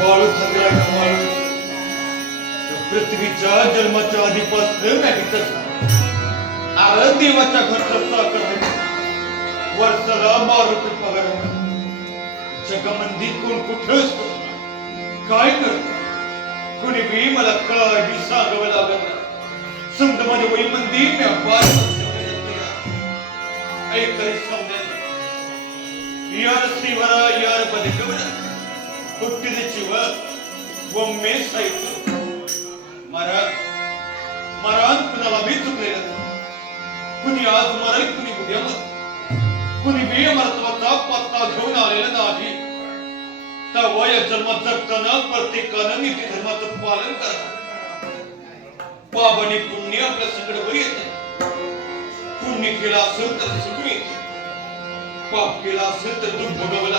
बाळू खंद्रा कमाल पृथ्वीच्या जन्माच्या आधीपासून अरे देवाच्या घरचा वर्षाला रुपये पगार कोण कुठे असतो काय करतो कुणी बी मला काय बी सांगावं लागत नाही समजा माझ्या वही मंदी मी अपार ऐकाय समजेल यार श्रीवरा यार बदकवरा ಹುಟ್ಟಿದ ಜೀವ ಒಮ್ಮೆ ಸಾಯಿತು मर मरण कुणाला मी चुकलेलं नाही. कुणी आज मरेल कुणी उद्या मर कुणी बी मरत्वाचा पत्ता घेऊन आलेला नाही तेव्हा या जन्मात जगताना प्रत्येकानं नीती धर्माचं पालन करा बाबाने पुण्य आपल्या सगळं येत पुण्य केलं असेल तर सुख मिळते पाप केला असेल तर दुःख भोगावं लागतं